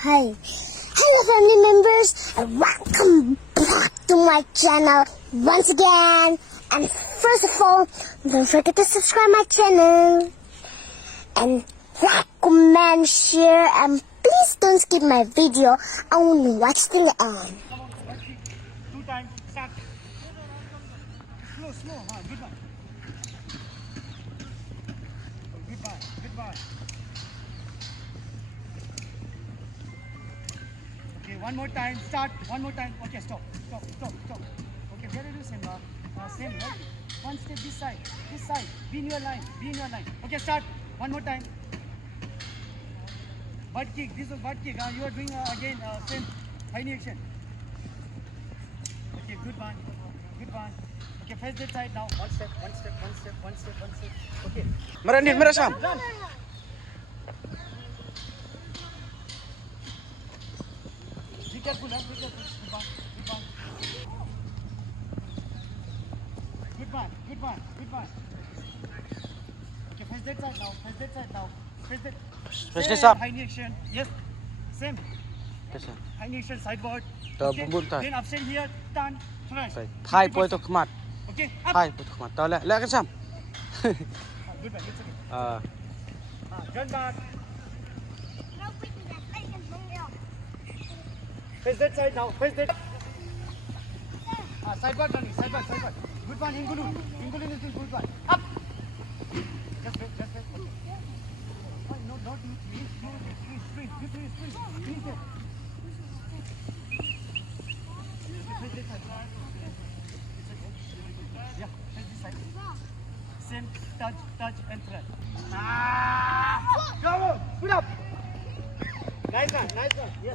Hi. Hello family members and welcome back to my channel once again. And first of all, don't forget to subscribe my channel. And like, comment, share, and please don't skip my video. Only watch till the end. Come on, one kick, 2 times, start. Slow, goodbye. Goodbye. Okay, one more time, start, one more time. Okay, stop. Okay, where are you, Simba? Same, right? One step this side, be in your line. Okay, start, one more time. Butt kick, this is butt kick. You are doing again, same, high knee action. Okay, good one. Okay, face that side now. One step. Okay. Merasam. Run. Be careful. Good one. Okay, face that side now. Face that. Face this up. High knee action. Yes. Same. High knee action sideboard. Tờ Okay. bún tay. Then upstand here. Turn. Twice. Thai poi to khmat. Okay. Up. Thai poi to khmat. Tao lẹ cái sam. Good one. It's okay. Turn back. Face that side now. Face that. Sideboard running. Good one, Ingulun is doing good one. Up. Just wait. Okay. No, not you. Sprint. You do sprint. Finish it. Face this side. Yeah, face this side. Same, touch and thread. Come on, put up. Nice one. Yes.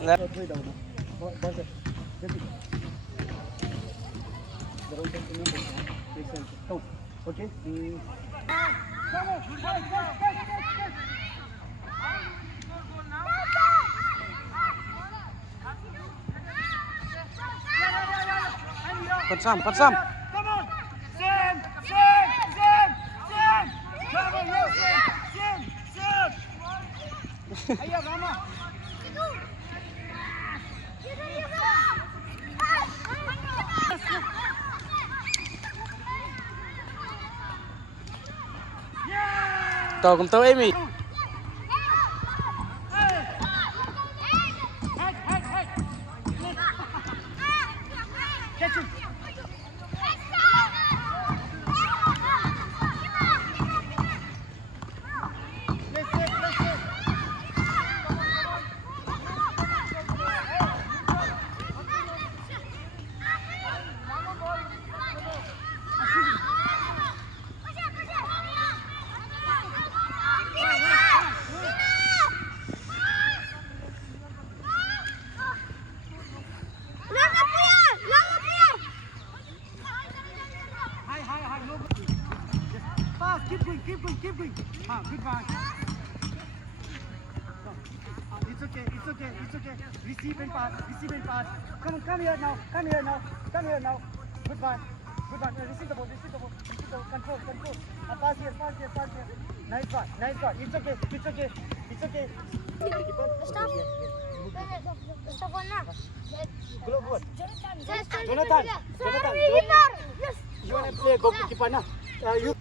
Okay. Come on. Pat sam. Come on. Same. Come on, yes, same. Aya, Rama. Tao cũng tới Amy. Catch him. Let's go. High, no good. Just pass, keep going. Good one. It's okay. Receive and pass. Come here now. Good one. Receive the ball. Control. Pass here. Nice one. It's okay. Stop. Stop on now. Go what? Jonathan. Jonathan. Yes. You want to play goalkeeper now? You.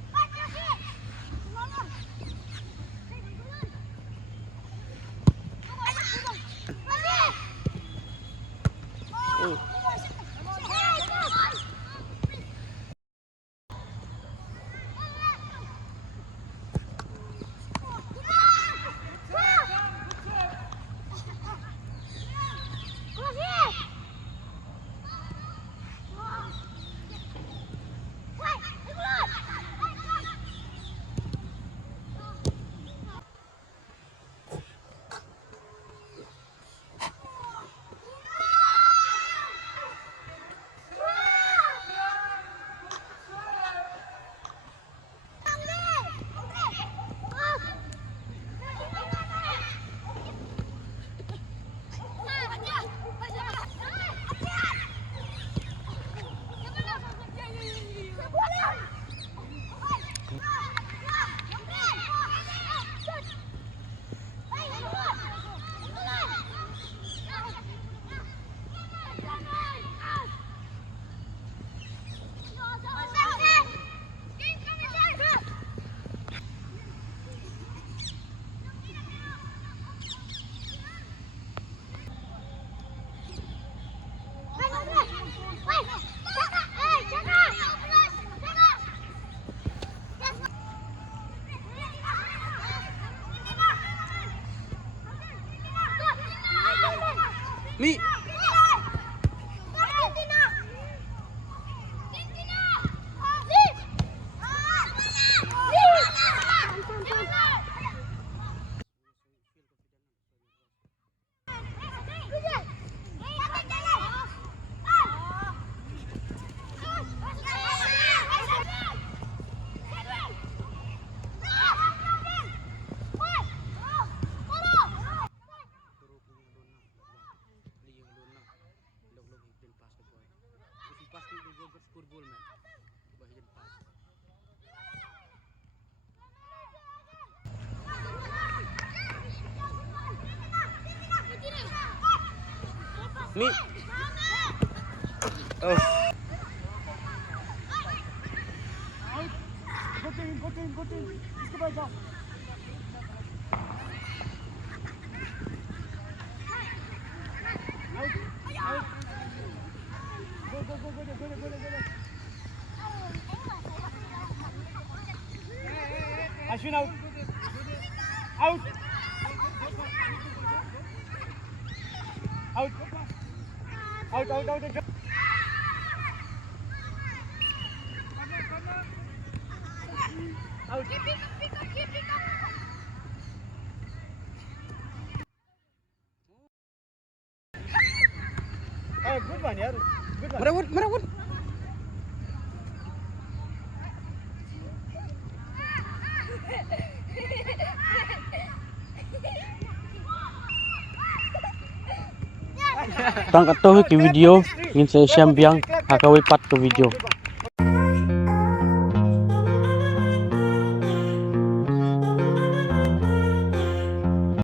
Ni. Oh. Go team, go team, go team. इसके बाद जाओ. Out, out. Go, go, go, go, go, go, go, go. Ashwin out. Out. Out. Out, out, out. Out. Oh, good one, yaar. Good one. Merawat, merawat. Tang kat tu ke video, ingin saya siam biang, hakawi pat ke video.